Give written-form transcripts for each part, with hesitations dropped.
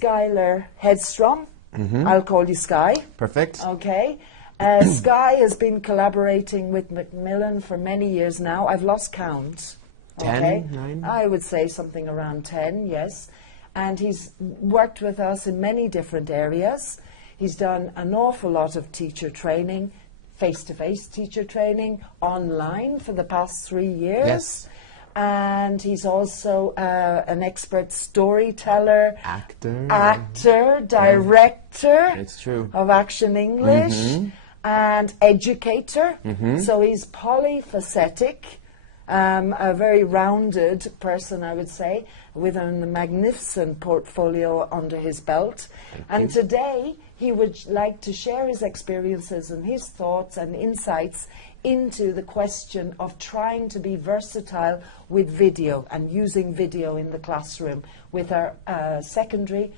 Skylar HEDSTROM. I'll call you Sky. Perfect. Okay. Sky has been collaborating with Macmillan for many years now. I've lost count. 10, 9? I would say something around 10, yes. And he's worked with us in many different areas. He's done an awful lot of teacher training, face-to-face teacher training, online for the past 3 years. Yes. And he's also an expert storyteller, actor, director it's true. of Action English, and educator. So he's polyphacetic, a very rounded person, I would say, with a magnificent portfolio under his belt. And today he would like to share his experiences and his thoughts and insights into the question of trying to be versatile with video and using video in the classroom with our secondary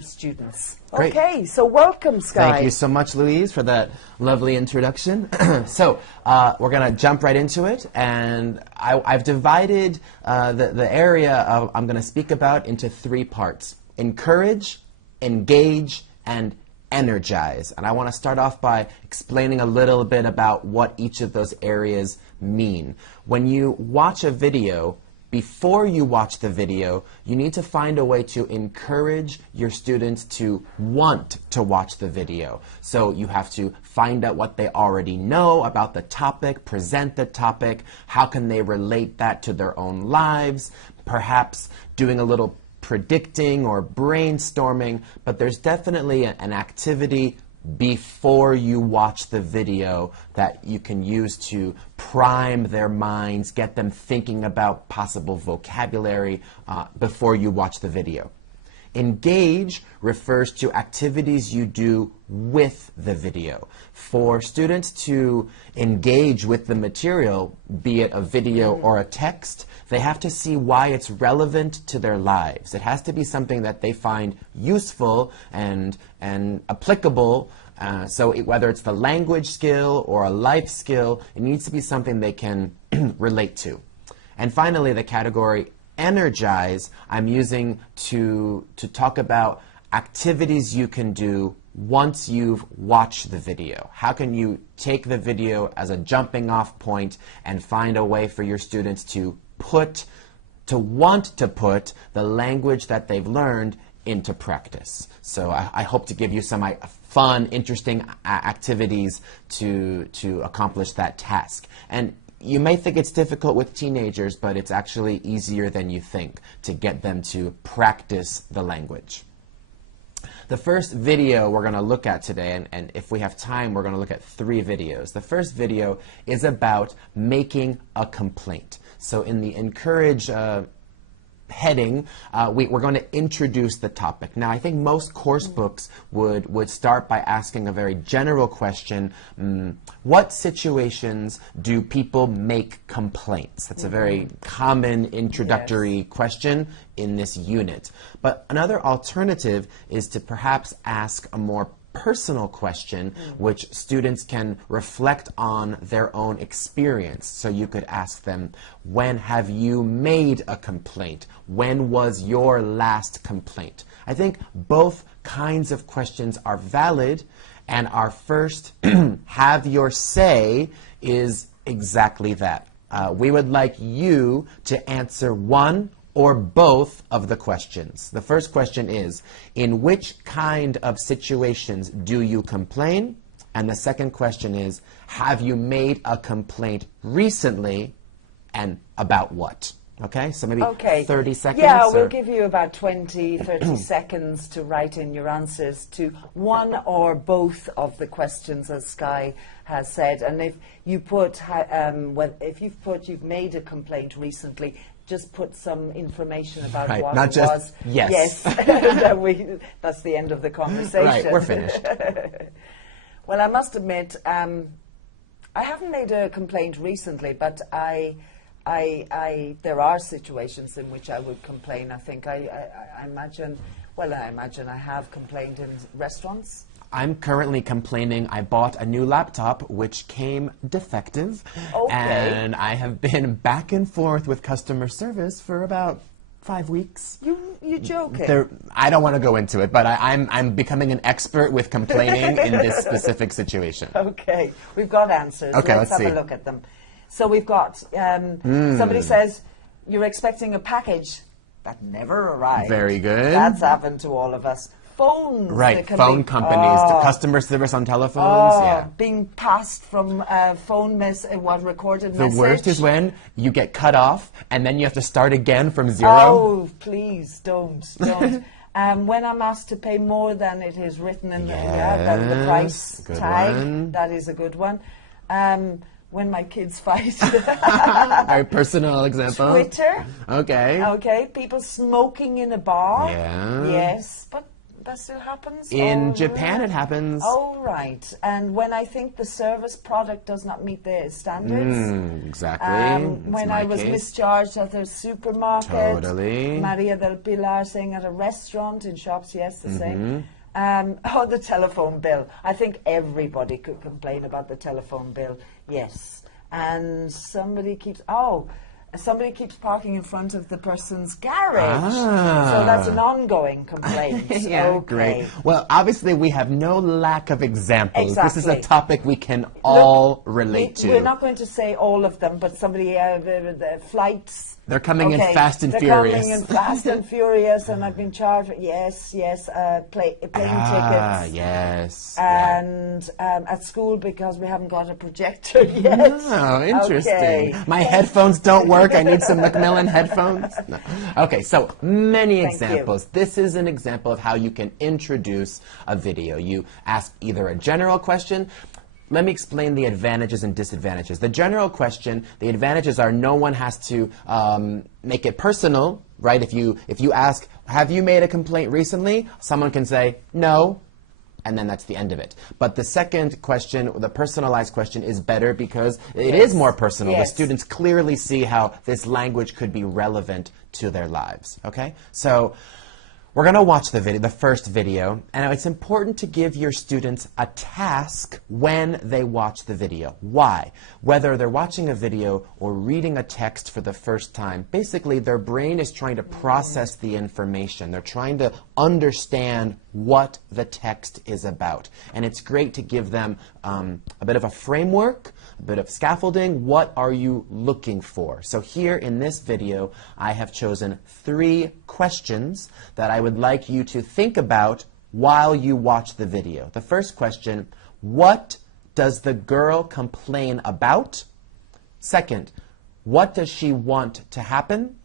students. Great. Okay, so welcome, Sky. Thank you so much, Louise, for that lovely introduction. So we're going to jump right into it, and I've divided the area I'm going to speak about into 3 parts: encourage, engage, and energize. And I want to start off by explaining a little bit about what each of those areas mean. When you watch a video, before you watch the video, you need to find a way to encourage your students to want to watch the video. So you have to find out what they already know about the topic, present the topic, how can they relate that to their own lives, perhaps doing a little predicting or brainstorming, but there's definitely an activity before you watch the video that you can use to prime their minds, get them thinking about possible vocabulary before you watch the video. Engage refers to activities you do with the video. For students to engage with the material, be it a video or a text, they have to see why it's relevant to their lives. It has to be something that they find useful and applicable. Whether it's the language skill or a life skill, it needs to be something they can relate to. And finally, the category energize, I'm using to talk about activities you can do once you've watched the video. How can you take the video as a jumping off point and find a way for your students to want to put the language that they've learned into practice. So I hope to give you some fun, interesting activities to accomplish that task. And you may think it's difficult with teenagers, but it's actually easier than you think to get them to practice the language. The first video we're going to look at today, and if we have time, we're going to look at 3 videos. The first video is about making a complaint. So in the encourage heading, we're going to introduce the topic. Now, I think most course books would start by asking a very general question, what situations do people make complaints? That's a very common introductory question in this unit. But another alternative is to perhaps ask a more personal question, which students can reflect on their own experience. So you could ask them, when have you made a complaint? When was your last complaint? I think both kinds of questions are valid, and our first have your say is exactly that. We would like you to answer one or both of the questions. The first question is, in which kind of situations do you complain? And the second question is, have you made a complaint recently, and about what? Okay, so maybe 30 seconds? Yeah, we'll give you about 20, 30 seconds to write in your answers to one or both of the questions, as Sky has said. And if you put, you've made a complaint recently, just put some information about what not it just was. Yes. That's the end of the conversation. Right, we're finished. Well, I must admit, I haven't made a complaint recently, but there are situations in which I would complain. I think I imagine I have complained in restaurants. I'm currently complaining. I bought a new laptop which came defective, and I have been back and forth with customer service for about 5 weeks. You joking? I don't want to go into it, but I'm becoming an expert with complaining in this specific situation. Okay, we've got answers. Okay, let's have see. a look at them. So we've got, somebody says, you're expecting a package that never arrived. Very good. That's happened to all of us. Phones. Right, phone companies, customer service on telephones. Yeah. Being passed from phone recorded message. The worst is when you get cut off and then you have to start again from zero. Oh, please don't. When I'm asked to pay more than it is written in the price tag, one. that is a good one. When my kids fight. Very personal example. Twitter. Okay. Okay, people smoking in a bar. Yeah. Yes, but that still happens? In Japan, it happens. Oh, right. And when I think the service product does not meet the standards. Exactly. When I was mischarged at a supermarket. Totally. Maria del Pilar saying at a restaurant, in shops, yes, the same. The telephone bill. I think everybody could complain about the telephone bill. Yes. And somebody keeps parking in front of the person's garage. So that's an ongoing complaint. Yeah, okay. Great. Well, obviously, we have no lack of examples. Exactly. This is a topic we can all relate to. We're not going to say all of them, but somebody, the flights. They're coming in fast and They're furious. coming in fast and furious, and I've been charged. Yes, plane tickets. Yes. And at school because we haven't got a projector yet. Oh, interesting. Okay. My headphones don't work. I need some Macmillan headphones. No. Okay, so many examples. This is an example of how you can introduce a video. You ask either a general question. Let me explain the advantages and disadvantages. The general question, the advantages are no one has to make it personal, right? If you ask, have you made a complaint recently? Someone can say, no, and then that's the end of it. But the second question, the personalized question, is better because it is more personal. Yes. The students clearly see how this language could be relevant to their lives, okay? So we're going to watch the first video, and it's important to give your students a task when they watch the video. Why? Whether they're watching a video or reading a text for the first time, basically their brain is trying to process the information. They're trying to understand what the text is about. And it's great to give them a bit of a framework, a bit of scaffolding. What are you looking for? So here in this video, I have chosen 3 questions that I would like you to think about while you watch the video. The first question, what does the girl complain about? Second, what does she want to happen?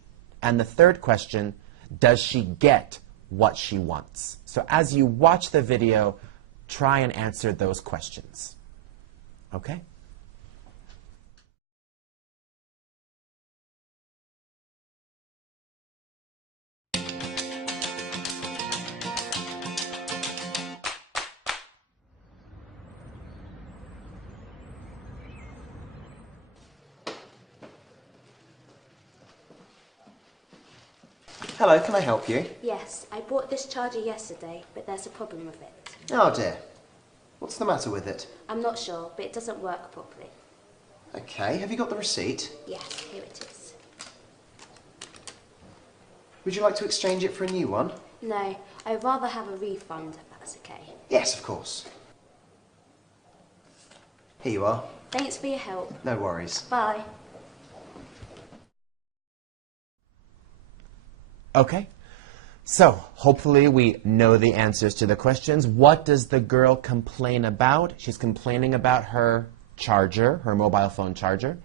And the third question, does she get what she wants? So as you watch the video, try and answer those questions. Okay? Hello, can I help you? Yes, I bought this charger yesterday, but there's a problem with it. Oh dear. What's the matter with it? I'm not sure, but it doesn't work properly. Okay, have you got the receipt? Yes, here it is. Would you like to exchange it for a new one? No, I'd rather have a refund, if that's okay. Yes, of course. Here you are. Thanks for your help. No worries. Bye. Okay, so hopefully we know the answers to the questions. What does the girl complain about? She's complaining about her charger, her mobile phone charger.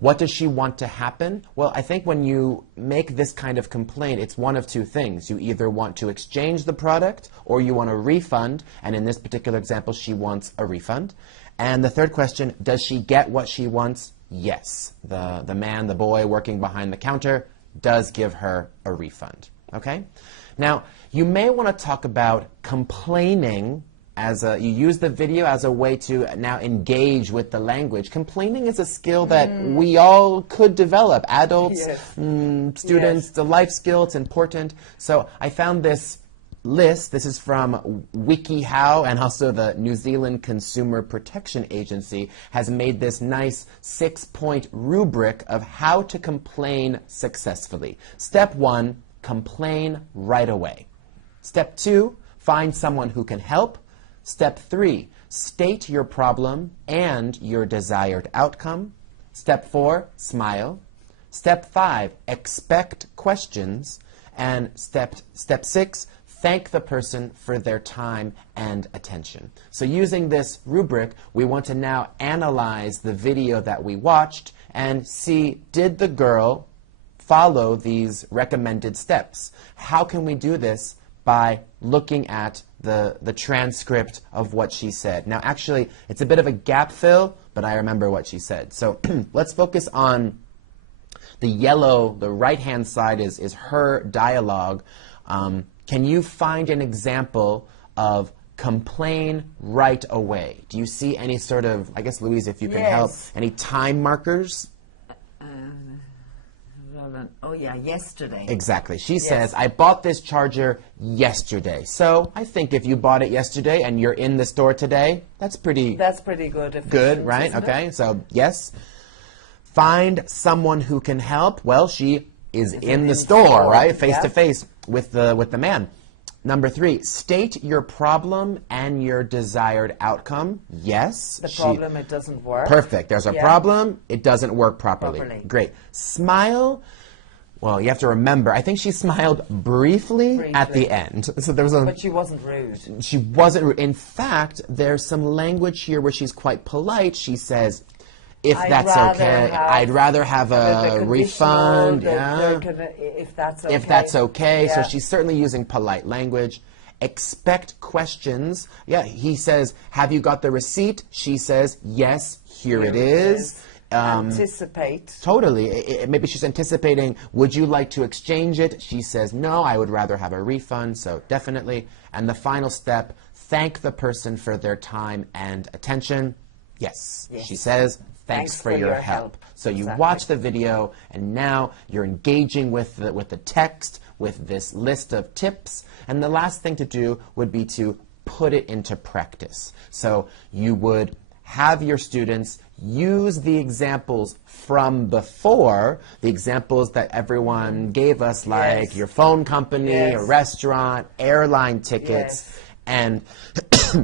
What does she want to happen? Well, I think when you make this kind of complaint, it's one of 2 things. You either want to exchange the product or you want a refund, and in this particular example, she wants a refund. And the third question, does she get what she wants? Yes. The man, the boy working behind the counter does give her a refund, okay? Now, you may want to talk about complaining you use the video as a way to now engage with the language. Complaining is a skill that we all could develop, adults, students, Yes. the life skill, it's important. So I found this list. This is from WikiHow, and also the New Zealand Consumer Protection Agency has made this nice 6-point rubric of how to complain successfully. Step 1, complain right away. Step 2, find someone who can help. Step 3, state your problem and your desired outcome. Step 4, smile. Step 5, expect questions. And step 6, thank the person for their time and attention. So using this rubric, we want to now analyze the video that we watched and see, did the girl follow these recommended steps? How can we do this? By looking at the transcript of what she said. Now, actually, it's a bit of a gap fill, but I remember what she said. So let's focus on the yellow. The right-hand side is her dialogue. Can you find an example of complain right away? Do you see any sort of, I guess, Louise, if you can help, any time markers? Oh, yeah, yesterday. Exactly. She says, I bought this charger yesterday. So I think if you bought it yesterday and you're in the store today, that's pretty good. Good, right? Okay, so yes. Find someone who can help. Well, she is in the store, right? Face to face with the man. Number 3, state your problem and your desired outcome. Yes. The problem, it doesn't work. Perfect. There's a problem. It doesn't work properly. Great. Smile. Well, you have to remember, I think she smiled briefly at the end. So there was but she wasn't rude. She wasn't rude. In fact, there's some language here where she's quite polite. She says, if that's okay, I'd rather have a refund. If that's okay. If that's okay. So she's certainly using polite language. Expect questions. Yeah, he says, have you got the receipt? She says, yes, here it is. Anticipate. Totally. Maybe she's anticipating, would you like to exchange it? She says, no, I would rather have a refund. So definitely. And the final step, thank the person for their time and attention. Yes. She says, thanks for your help. So you watch the video, and now you're engaging with the text, with this list of tips. And the last thing to do would be to put it into practice. So you would have your students use the examples from before, the examples that everyone gave us, like your phone company, a restaurant, airline tickets, and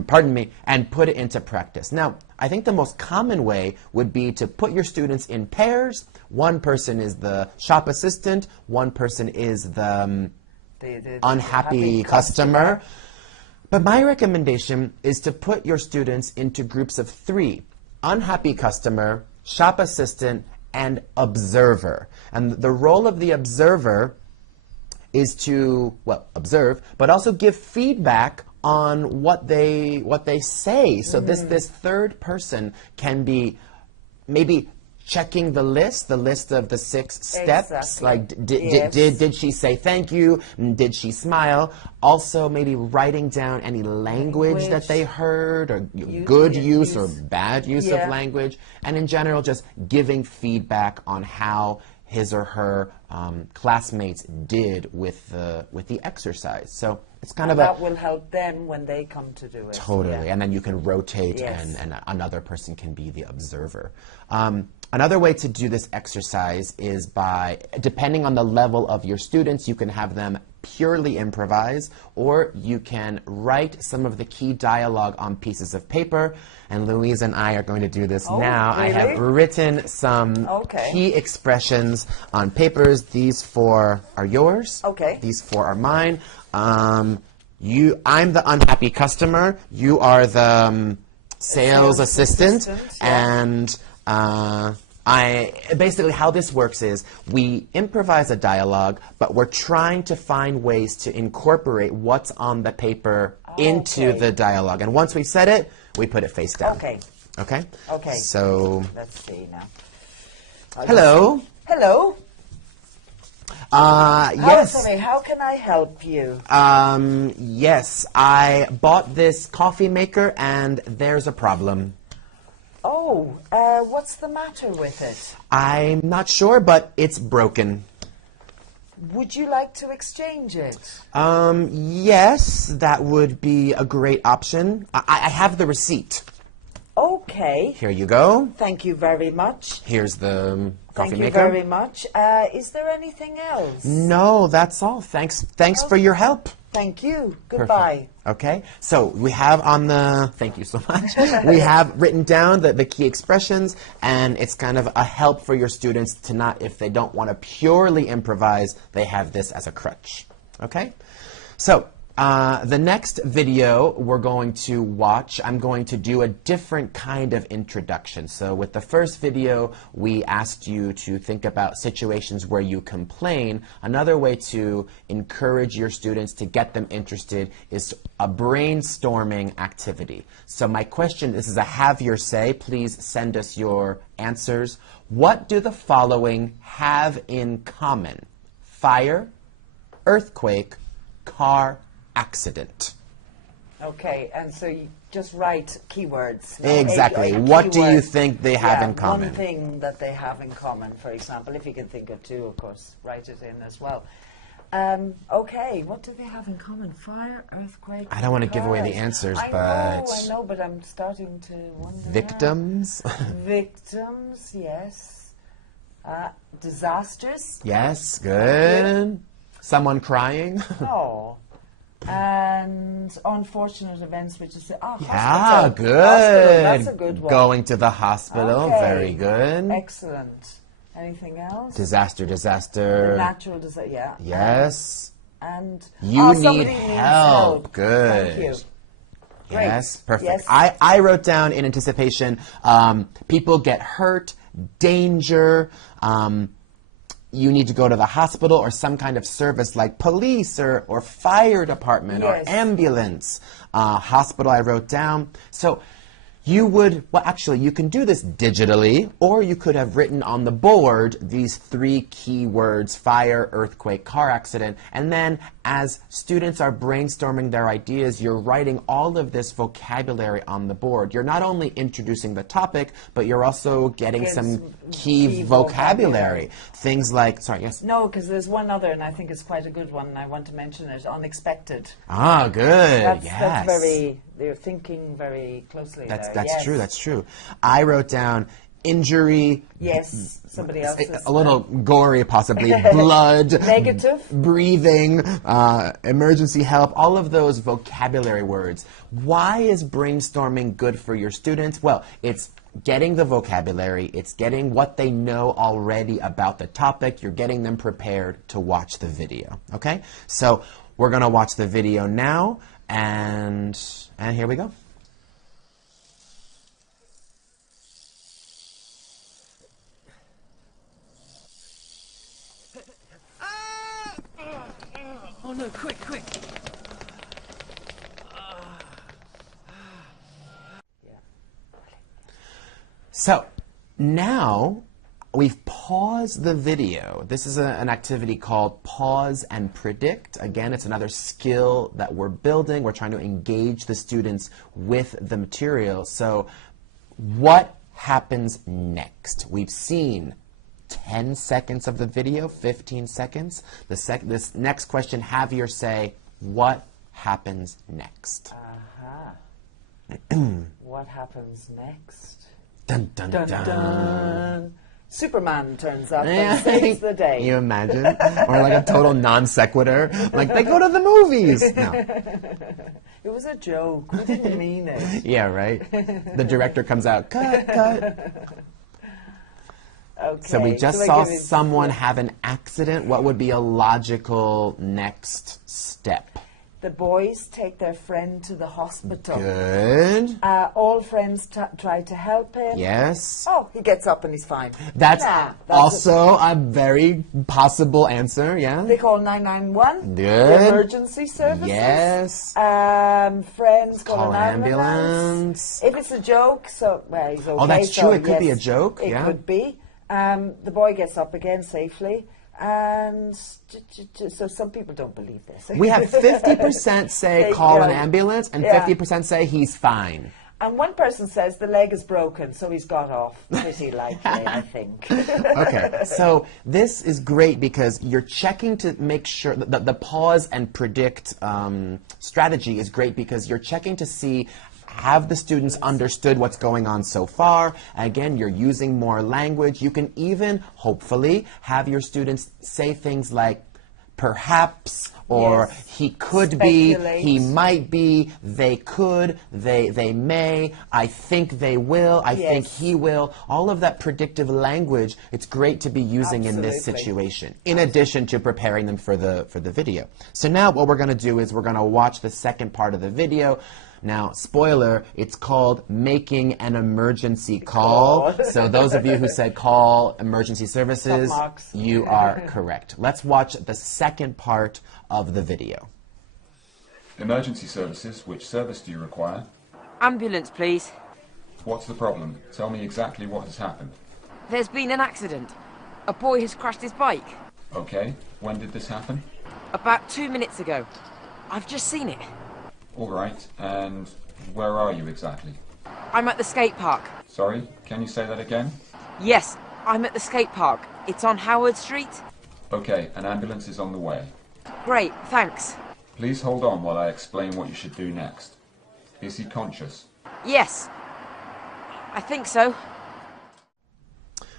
pardon me, and put it into practice. Now, I think the most common way would be to put your students in pairs. One person is the shop assistant, one person is the unhappy customer. But my recommendation is to put your students into groups of 3. Unhappy customer, shop assistant, and observer. And the role of the observer is to, well, observe, but also give feedback on what they say. So this third person can be maybe checking the list of the 6 steps. Like, did she say thank you? Did she smile? Also, maybe writing down any language that they heard, or good use or bad use of language. And in general, just giving feedback on how his or her classmates did with the exercise. So it's kind of that will help them when they come to do it. Totally. And then you can rotate, and another person can be the observer. Another way to do this exercise is by, depending on the level of your students, you can have them purely improvise, or you can write some of the key dialogue on pieces of paper. And Louise and I are going to do this now. Really? I have written some key expressions on papers. These 4 are yours. These 4 are mine. I'm the unhappy customer. You are the sales assistant. And basically how this works is we improvise a dialogue, but we're trying to find ways to incorporate what's on the paper into the dialogue. And once we've said it, we put it face down. Okay? So let's see now. Hello. Hello. Yes. Sorry, how can I help you? Yes, I bought this coffee maker and there's a problem. Oh, what's the matter with it? I'm not sure, but it's broken. Would you like to exchange it? Yes, that would be a great option. I have the receipt. Okay. Here you go. Thank you very much. Here's the coffee Thank you maker. very much. Is there anything else? No, that's all. Thanks for your help. Thank you. Goodbye. Perfect. Okay, so we have on the, thank you so much, we have written down the key expressions, and it's kind of a help for your students to not, if they don't want to purely improvise, they have this as a crutch. Okay, so the next video we're going to watch, I'm going to do a different kind of introduction. So with the first video, we asked you to think about situations where you complain. Another way to encourage your students to get them interested is a brainstorming activity. So my question, this is a have your say. Please send us your answers. What do the following have in common? Fire, earthquake, car accident. Okay, and so you just write keywords. Exactly. What do you think they have in common? One thing that they have in common, for example. If you can think of two, of course, write it in as well. Okay, what do they have in common? Fire, earthquake, I don't want to give away the cars. answers, I but... know, but I'm starting to wonder. Victims? Victims, yes. Disasters? Yes, good. Someone crying? Oh. And unfortunate events, which is Yeah, hospital. good. Hospital, that's a good one. Going to the hospital, Okay. very good. Excellent. Anything else? Disaster, disaster. Natural disaster, yeah. Yes. And You need somebody needs help. Good. Thank you. Great. Yes, perfect. Yes. I wrote down in anticipation, people get hurt, danger, you need to go to the hospital or some kind of service like police or fire department Yes. or ambulance. Hospital I wrote down. So you would, well, actually, you can do this digitally, or you could have written on the board these three key words: fire, earthquake, car accident. And then as students are brainstorming their ideas, you're writing all of this vocabulary on the board. You're not only introducing the topic, but you're also getting some key vocabulary. Things like, sorry, yes? No, because there's one other, and I think it's quite a good one, and I want to mention it. Unexpected. Ah, good. That's Yes. they're thinking very closely That's there. Yes. true. That's true. I wrote down injury. Yes, somebody else is A little gory, possibly. Blood. Negative. Breathing. Emergency help. All of those vocabulary words. Why is brainstorming good for your students? Well, it's getting the vocabulary. It's getting what they know already about the topic. You're getting them prepared to watch the video. Okay? So we're going to watch the video now. And here we go. Oh no, quick! So now we've paused the video. This is an activity called Pause and Predict. Again, it's another skill that we're building. We're trying to engage the students with the material. So what happens next? We've seen 10 seconds of the video, 15 seconds. This next question, have your say, what happens next? What happens next? Dun, dun, Dun, dun. dun. Superman turns up and saves the day. Can you imagine? Or like a total non sequitur. Like, they go to the movies. No. It was a joke. We didn't mean it. Yeah, right? The director comes out, cut, cut. Okay. So we just saw someone have an accident. What would be a logical next step? The boys take their friend to the hospital. Good. All friends try to help him. Yes. Oh, he gets up and he's fine. That's That's also a very possible answer, yeah? They call 911. Good. The emergency services. Yes. Friends call Call an an ambulance. If it's a joke, well, he's okay. Oh, that's so true. It could yes, be a joke. It Yeah. could be. The boy gets up again safely. And so some people don't believe this. We have 50% say call an ambulance and Yeah. 50% say he's fine. And one person says the leg is broken, so he's got off. Pretty likely, I think. Okay, so this is great because you're checking to make sure that the pause and predict strategy is great because you're checking to see have the students understood what's going on so far? Again, you're using more language. You can even, hopefully, have your students say things like, perhaps, or he could be, he might be, they could, they may, I think they will, I think he will. All of that predictive language, it's great to be using in this situation, in addition to preparing them for the video. So now what we're going to do is we're going to watch the second part of the video. Now, spoiler, it's called Making an Emergency Call. So those of you who said call emergency services, you are correct. Let's watch the second part of the video. Emergency services, which service do you require? Ambulance, please. What's the problem? Tell me exactly what has happened. There's been an accident. A boy has crashed his bike. Okay, when did this happen? About 2 minutes ago. I've just seen it. All right, and where are you exactly? I'm at the skate park. Sorry, can you say that again? Yes, I'm at the skate park. It's on Howard Street. Okay, an ambulance is on the way. Great, thanks. Please hold on while I explain what you should do next. Is he conscious? Yes, I think so.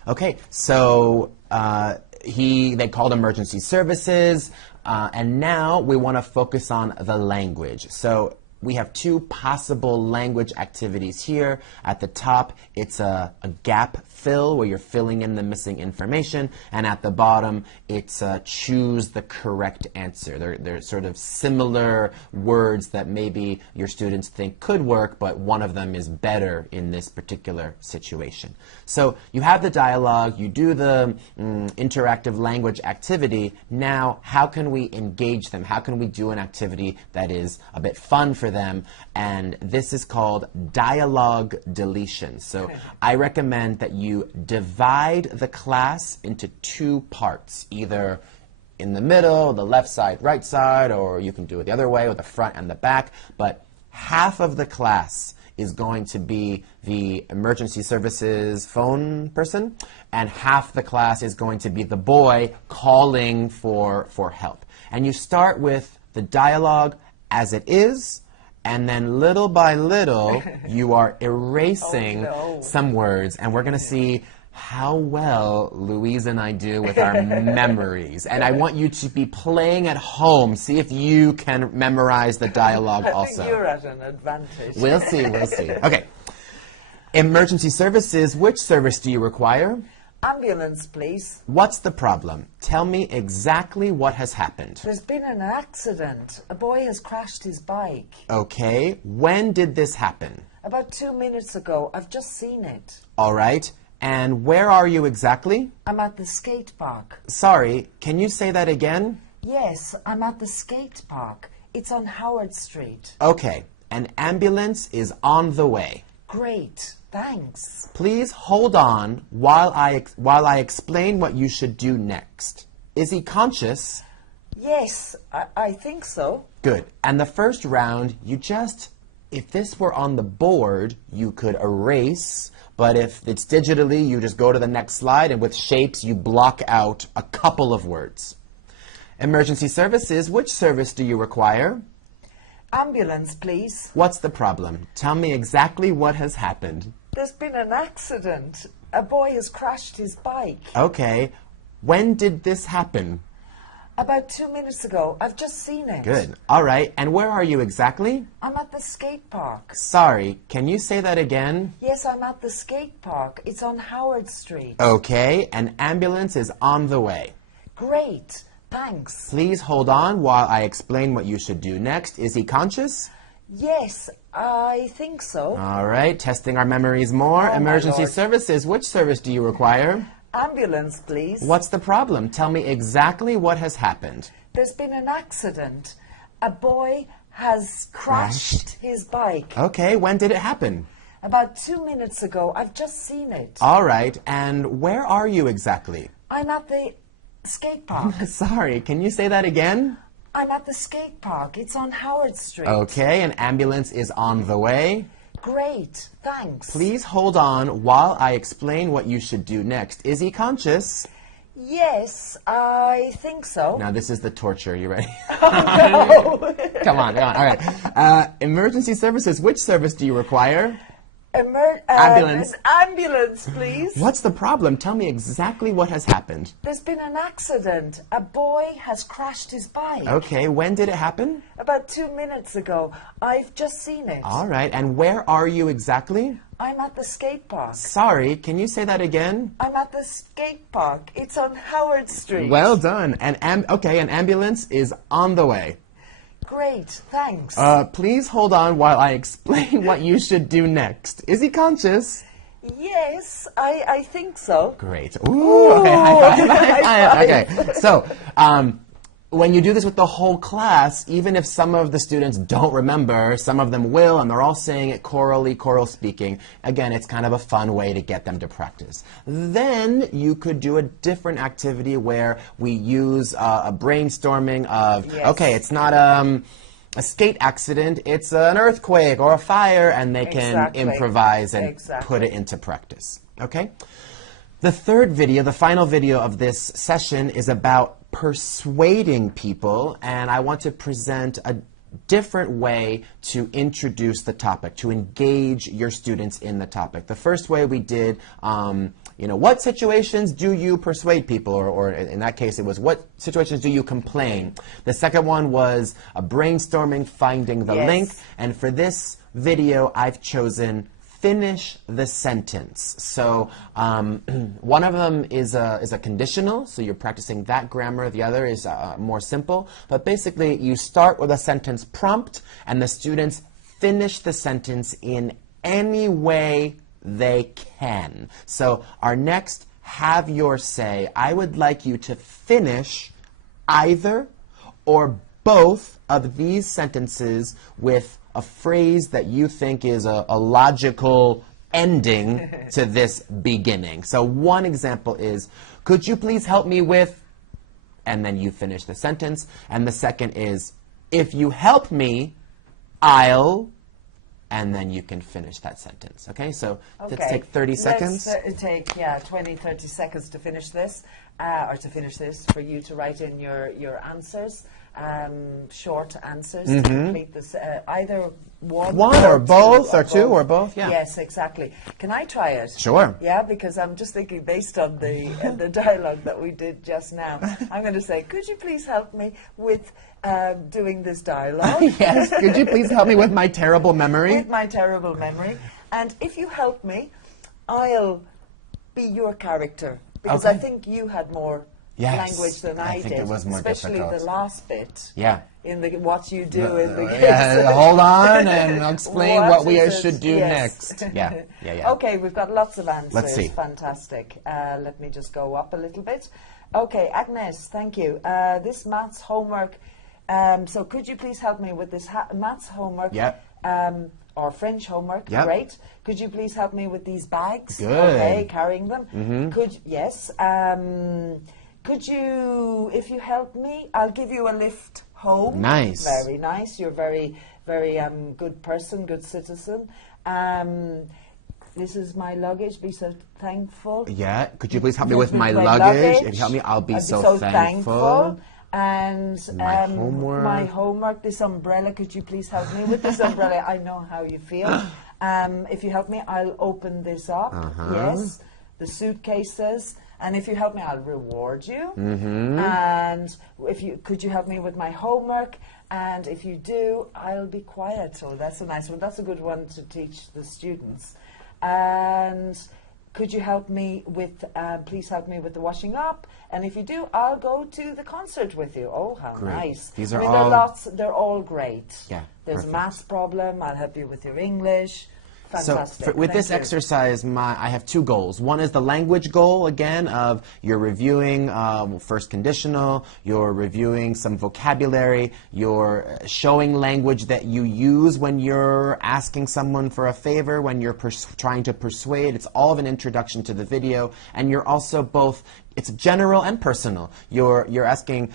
Okay, so they called emergency services, and now we want to focus on the language. So we have two possible language activities here. At the top, it's a gap fill, where you're filling in the missing information, and at the bottom, it's choose the correct answer. They're sort of similar words that maybe your students think could work, but one of them is better in this particular situation. So you have the dialogue, you do the interactive language activity. Now, how can we engage them? How can we do an activity that is a bit fun for them? And this is called dialogue deletion. So I recommend that you divide the class into two parts, either in the middle, the left side, right side, or you can do it the other way with the front and the back. But half of the class is going to be the emergency services phone person, and half the class is going to be the boy calling for help. And you start with the dialogue as it is, and then little by little, you are erasing some words, and we're going to see how well Louise and I do with our memories. And I want you to be playing at home. See if you can memorize the dialogue also. I think you're at an advantage. We'll see, we'll see. Okay. Emergency services, which service do you require? Ambulance, please. What's the problem? Tell me exactly what has happened. There's been an accident. A boy has crashed his bike. Okay. When did this happen? About 2 minutes ago. I've just seen it. All right. And where are you exactly? I'm at the skate park. Sorry, can you say that again? Yes, I'm at the skate park. It's on Howard Street. Okay. An ambulance is on the way. Great. Thanks. Please hold on while I explain what you should do next. Is he conscious? Yes, I think so. Good. And the first round, if this were on the board, you could erase, but if it's digitally, you just go to the next slide, and with shapes, you block out a couple of words. Emergency services, which service do you require? Ambulance, please. What's the problem? Tell me exactly what has happened. There's been an accident. A boy has crashed his bike. Okay. When did this happen? About 2 minutes ago. I've just seen it. Good. All right. And where are you exactly? I'm at the skate park. Sorry, can you say that again? Yes, I'm at the skate park. It's on Howard Street. Okay. An ambulance is on the way. Great. Thanks. Please hold on while I explain what you should do next. Is he conscious? Yes, I think so. All right. Testing our memories more. Oh, Emergency services. Which service do you require? Ambulance, please. What's the problem? Tell me exactly what has happened. There's been an accident. A boy has crashed his bike. Okay. When did it happen? About 2 minutes ago. I've just seen it. All right. And where are you exactly? I'm at the skate park. Sorry, can you say that again? I'm at the skate park. It's on Howard Street. Okay, an ambulance is on the way. Great, thanks. Please hold on while I explain what you should do next. Is he conscious? Yes, I think so. Now this is the torture. You ready? No. Come on. All right. Emergency services. Which service do you require? Ambulance. Ambulance, please. What's the problem? Tell me exactly what has happened. There's been an accident. A boy has crashed his bike. Okay, when did it happen? About 2 minutes ago. I've just seen it. All right, and where are you exactly? I'm at the skate park. Sorry, can you say that again? I'm at the skate park. It's on Howard Street. Well done. Okay, an ambulance is on the way. Great, thanks. Please hold on while I explain what you should do next. Is he conscious? Yes, I think so. Great. Ooh, okay, high five, high five. Okay, so, when you do this with the whole class, even if some of the students don't remember, some of them will, and they're all saying it chorally, choral speaking. Again, it's kind of a fun way to get them to practice. Then you could do a different activity where we use a brainstorming of, yes. Okay, it's not a skate accident, it's an earthquake or a fire, and they can Exactly. improvise and Exactly. put it into practice. Okay? The third video, the final video of this session, is about persuading people, and I want to present a different way to introduce the topic, to engage your students in the topic. The first way we did, what situations do you persuade people? Or in that case, it was, what situations do you complain? The second one was a brainstorming, finding the Yes. link. And for this video, I've chosen finish the sentence. So one of them is a conditional, so you're practicing that grammar. The other is more simple. But basically, you start with a sentence prompt, and the students finish the sentence in any way they can. So our next have your say, I would like you to finish either or both of these sentences with a phrase that you think is a logical ending to this beginning. So one example is, could you please help me with, and then you finish the sentence. And the second is, if you help me, I'll, and then you can finish that sentence. Okay, so let's take 30 seconds. Let's take 20, 30 seconds to finish this, or to finish this, for you to write in your answers, short answers to complete this. Either one or both, or two, or both, yeah. Yes, exactly. Can I try it? Sure. Yeah, because I'm just thinking, based on the dialogue that we did just now, I'm going to say, could you please help me with doing this dialogue? Yes, could you please help me with my terrible memory? With my terrible memory. And if you help me, I'll be your character. Because Okay. I think you had more Yes, language than I think did. it was more especially difficult. the last bit. Yeah. In the what you do in the Yeah, hold on, and I'll explain what we is it? should do Yes. next. Yeah. Okay, we've got lots of answers. Let's see. Fantastic. Let me just go up a little bit. Okay, Agnes, thank you. This maths homework. So could you please help me with this maths homework? Yep. Or French homework. Yep. Great. Could you please help me with these bags? Good. Okay, carrying them. Yes. Could you, if you help me, I'll give you a lift home. Nice. Very nice. You're very, very good person, good citizen. This is my luggage. Be so thankful. Yeah, could you please help me with my luggage. luggage? If you help me, I'll be so thankful. And My homework. my homework, this umbrella, could you please help me with this umbrella? I know how you feel. If you help me, I'll open this up. Yes. The suitcases. And if you help me, I'll reward you. And could you help me with my homework? And if you do, I'll be quiet. So that's a nice one. That's a good one to teach the students. And could you help me with, please help me with the washing up? And if you do, I'll go to the concert with you. Oh, how Great. nice. These are there all- are lots, they're all great. Yeah, There's perfect. a maths problem, I'll help you with your English. Fantastic. So with Thank this you. exercise, I have two goals. One is the language goal, again, of you're reviewing first conditional, you're reviewing some vocabulary, you're showing language that you use when you're asking someone for a favor, when you're trying to persuade. It's all of an introduction to the video, and you're also both, it's general and personal. You're asking,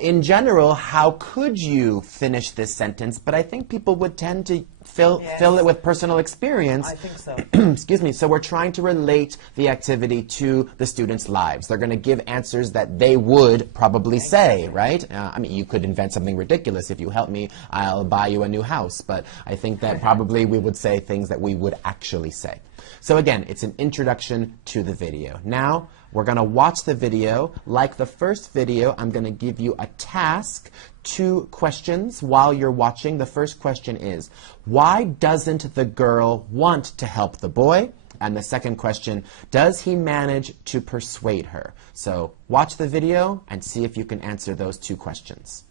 in general, how could you finish this sentence? But I think people would tend to fill it with personal experience. I think so. Excuse me. So we're trying to relate the activity to the students' lives. They're going to give answers that they would probably say, right? I mean, you could invent something ridiculous. If you help me, I'll buy you a new house. But I think that probably we would say things that we would actually say. So again, it's an introduction to the video. Now, we're going to watch the video. Like the first video, I'm going to give you a task, 2 questions while you're watching. The first question is, why doesn't the girl want to help the boy? And the second question, does he manage to persuade her? So watch the video and see if you can answer those 2 questions.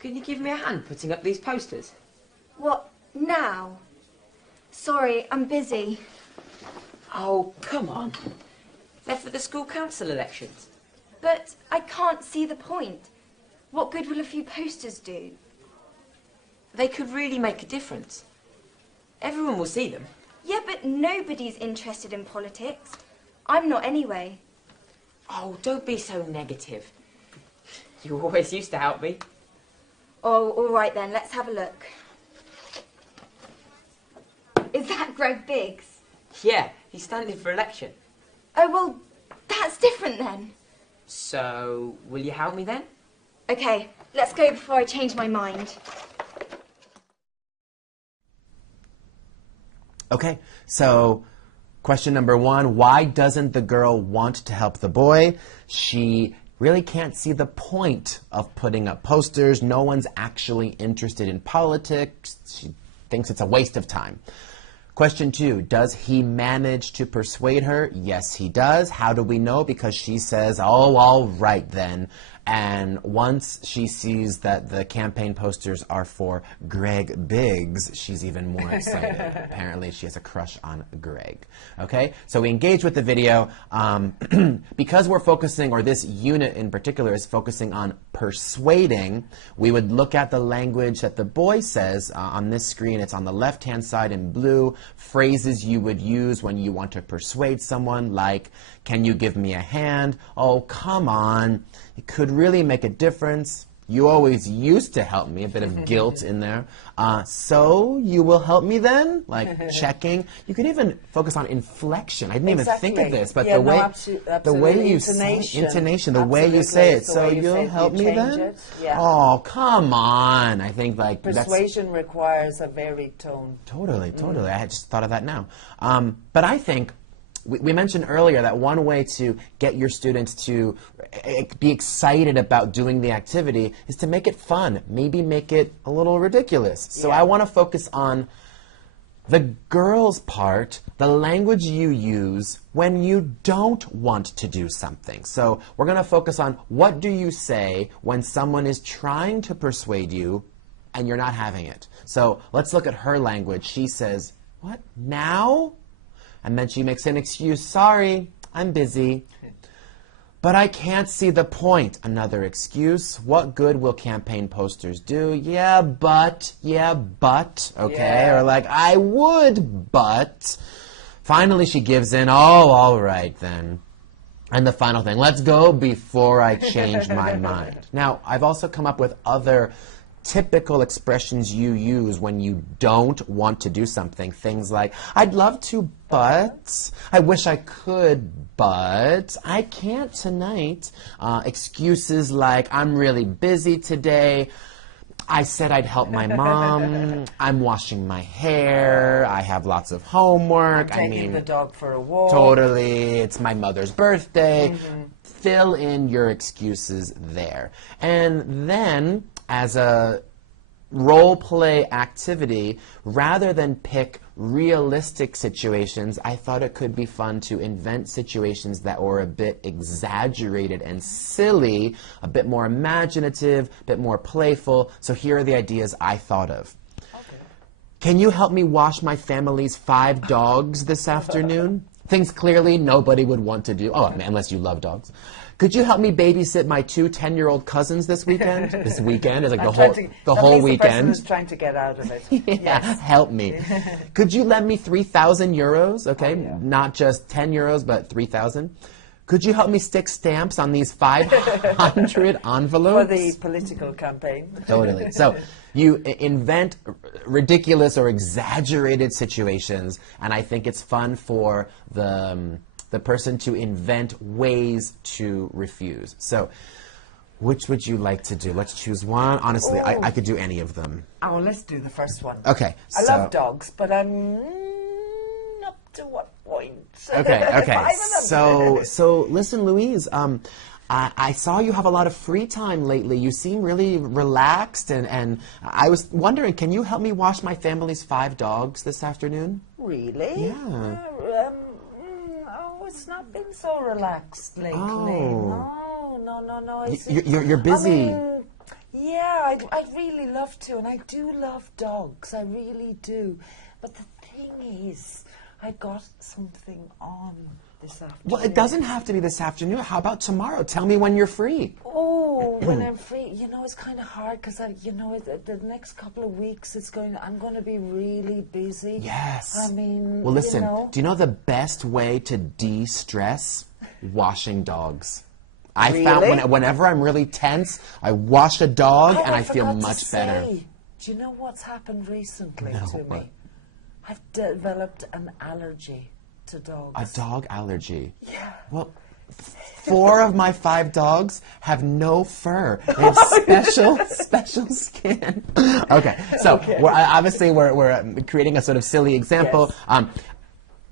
Can you give me a hand putting up these posters? What, now? Sorry, I'm busy. Oh, come on. They're for the school council elections. But I can't see the point. What good will a few posters do? They could really make a difference. Everyone will see them. Yeah, but nobody's interested in politics. I'm not anyway. Oh, don't be so negative. You always used to help me. Oh, all right then, let's have a look. Is that Greg Biggs? Yeah, he's standing for election. Oh, well, that's different then. So, will you help me then? Okay, let's go before I change my mind. Okay, so question number 1, why doesn't the girl want to help the boy? She really can't see the point of putting up posters. No one's actually interested in politics. She thinks it's a waste of time. Question 2, does he manage to persuade her? Yes, he does. How do we know? Because she says, oh, all right then. And once she sees that the campaign posters are for Greg Biggs, she's even more excited. Apparently, she has a crush on Greg. Okay, so we engage with the video. Because we're focusing, or this unit in particular is focusing on persuading, we would look at the language that the boy says on this screen. It's on the left-hand side in blue. Phrases you would use when you want to persuade someone, like, can you give me a hand? Oh, come on. It could really make a difference. You always used to help me. A bit of guilt in there. So you will help me then? Like checking. You could even focus on inflection. I didn't even think of this, but yeah, the way absolutely. the way you say intonation, the way you say it. So you'll help me then? Yeah. Oh, come on. I think like Persuasion requires a varied tone. Totally. I had just thought of that now. But I think we mentioned earlier that one way to get your students to be excited about doing the activity is to make it fun, maybe make it a little ridiculous. So I want to focus on the girl's part, the language you use when you don't want to do something. So we're going to focus on what do you say when someone is trying to persuade you and you're not having it. So let's look at her language. She says, what, now? And then she makes an excuse, sorry, I'm busy. But I can't see the point. Another excuse. What good will campaign posters do? Yeah, but, okay. Yeah. Or like, I would, but. Finally, she gives in, oh, all right then. And the final thing, let's go before I change my mind. Now, I've also come up with other typical expressions you use when you don't want to do something. Things like, I'd love to, but, I wish I could, but, I can't tonight. Excuses like, I'm really busy today. I said I'd help my mom. I'm washing my hair. I have lots of homework. I'm taking the dog for a walk. Totally. It's my mother's birthday. Fill in your excuses there. And then, as a role play activity, rather than pick realistic situations, I thought it could be fun to invent situations that were a bit exaggerated and silly, a bit more imaginative, a bit more playful. So here are the ideas I thought of. Okay. Can you help me wash my family's 5 dogs this afternoon? Things clearly nobody would want to do. Oh, man, unless you love dogs. Could you help me babysit my 2 10-year-old cousins this weekend? This weekend is like the whole weekend. The person is trying to get out of it. Yeah, yes. Help me. Could you lend me 3,000 euros? Okay, not just 10 euros, but 3,000. Could you help me stick stamps on these 500 envelopes? For the political campaign. Totally. So you invent ridiculous or exaggerated situations, and I think it's fun for the person to invent ways to refuse. So which would you like to do? Let's choose one. Honestly, I could do any of them. Oh, let's do the first one. Okay. I love dogs, but I'm up to what point? Okay. So listen, Louise, I saw you have a lot of free time lately. You seem really relaxed, and I was wondering, can you help me wash my family's 5 dogs this afternoon? Really? Yeah. It's not been so relaxed lately. Oh. No. You're busy. I mean, yeah, I'd really love to, and I do love dogs. I really do. But the thing is, I got something on this afternoon. Well, it doesn't have to be this afternoon. How about tomorrow? Tell me when you're free. Oh, when I'm free, it's kind of hard because the next couple of weeks I'm going to be really busy. Yes. I mean, well, listen. Do you know the best way to de-stress? Washing dogs. I found whenever I'm really tense, I wash a dog and I feel much better. Do you know what's happened recently to me? I've developed an allergy to dogs. A dog allergy? Yeah. Well, 4 of my 5 dogs have no fur. They have special skin. Okay, so we're creating a sort of silly example. Yes.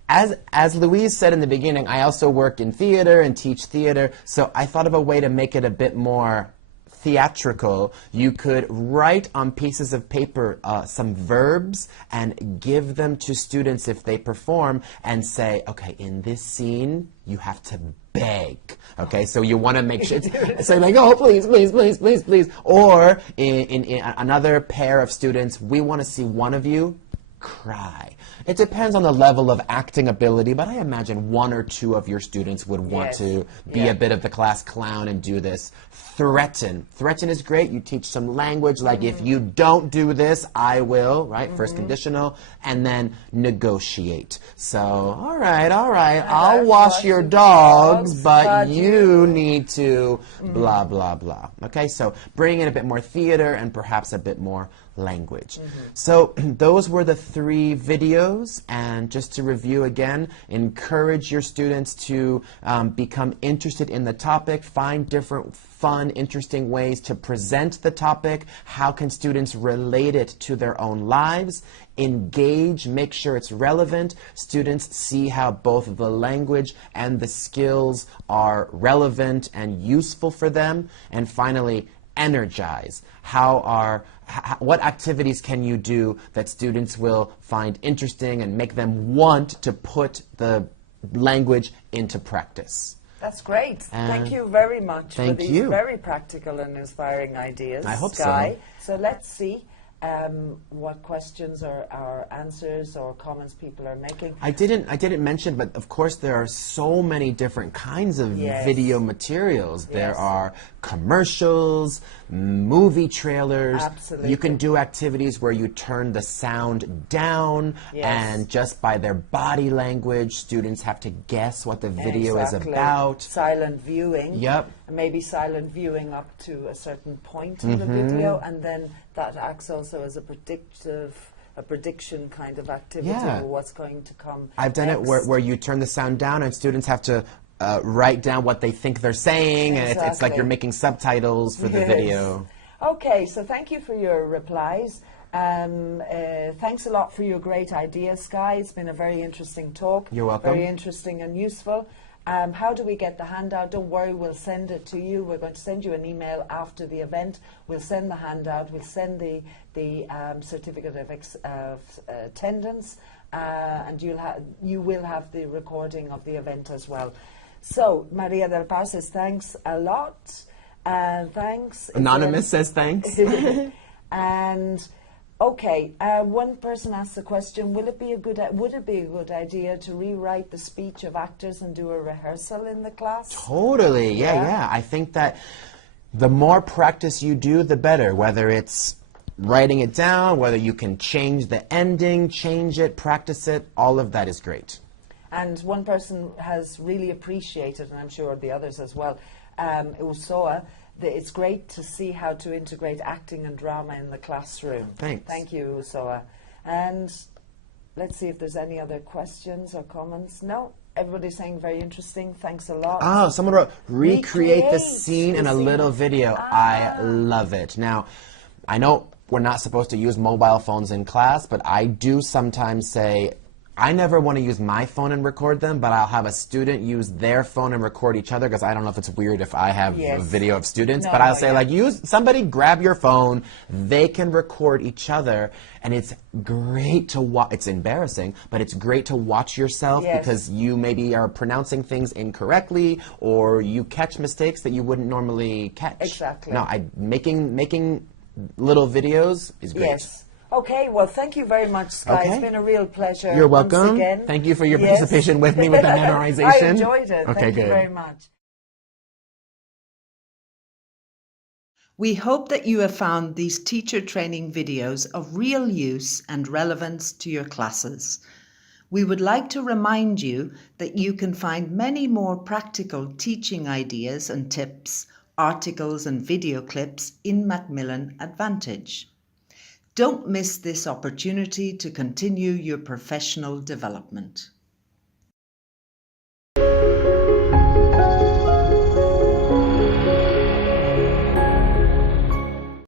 As Louise said in the beginning, I also work in theater and teach theater, so I thought of a way to make it a bit more theatrical. You could write on pieces of paper some verbs and give them to students if they perform and say, okay, in this scene, you have to beg. Okay, so you want to make sure, so like, oh, please. Or in another pair of students, we want to see one of you cry. It depends on the level of acting ability, but I imagine 1 or 2 of your students would want to be a bit of the class clown and do this. Threaten. Threaten is great. You teach some language, like if you don't do this, I will, right? First conditional. And then negotiate. So, all right, I'll wash your dogs, but you need to blah, blah, blah. Okay, so bring in a bit more theater and perhaps a bit more language. So those were the 3 videos, and just to review again, encourage your students to become interested in the topic, find different fun, interesting ways to present the topic. How can students relate it to their own lives? Engage, make sure it's relevant. Students see how both the language and the skills are relevant and useful for them. And finally, energize. What activities can you do that students will find interesting and make them want to put the language into practice? That's great. Thank you very much for these very practical and inspiring ideas, I hope Sky. So let's see what questions or answers or comments people are making. I didn't mention, but of course there are so many different kinds of video materials. There are commercials, movie trailers. Absolutely. You can do activities where you turn the sound down, and just by their body language, students have to guess what the video is about. Silent viewing. Yep. Maybe silent viewing up to a certain point in the video, and then that acts also as a prediction kind of activity for what's going to come. I've done it where you turn the sound down and students have to write down what they think they're saying, and it's like you're making subtitles for the video. Okay, so thank you for your replies. Thanks a lot for your great ideas, Sky. It's been a very interesting talk. You're welcome. Very interesting and useful. How do we get the handout? Don't worry, we'll send it to you. We're going to send you an email after the event. We'll send the handout. We'll send the certificate of attendance, and you will have the recording of the event as well. So Maria del Pau says thanks a lot. Thanks. Anonymous says thanks. And Okay, one person asked the question, would it be a good idea to rewrite the speech of actors and do a rehearsal in the class? Totally, yeah. I think that the more practice you do, the better, whether it's writing it down, whether you can change the ending, change it, practice it, all of that is great. And one person has really appreciated, and I'm sure the others as well, Usoa, that it's great to see how to integrate acting and drama in the classroom. Thanks. Thank you, Usoa. And let's see if there's any other questions or comments. No? Everybody's saying very interesting. Thanks a lot. Oh, someone wrote, recreate the scene in a little video. I love it. Now, I know we're not supposed to use mobile phones in class, but I do sometimes say, I never want to use my phone and record them, but I'll have a student use their phone and record each other, because I don't know if it's weird if I have a video of students, but I'll say, like, somebody grab your phone, they can record each other, and it's great to watch. It's embarrassing, but it's great to watch yourself, because you maybe are pronouncing things incorrectly, or you catch mistakes that you wouldn't normally catch. Exactly. No, making little videos is great. Yes. Okay, well, thank you very much, Sky. Okay. It's been a real pleasure. You're welcome. Once again. Thank you for your participation with me with the memorization. I enjoyed it. Okay, thank good. you very much. We hope that you have found these teacher training videos of real use and relevance to your classes. We would like to remind you that you can find many more practical teaching ideas and tips, articles and video clips in Macmillan Advantage. Don't miss this opportunity to continue your professional development.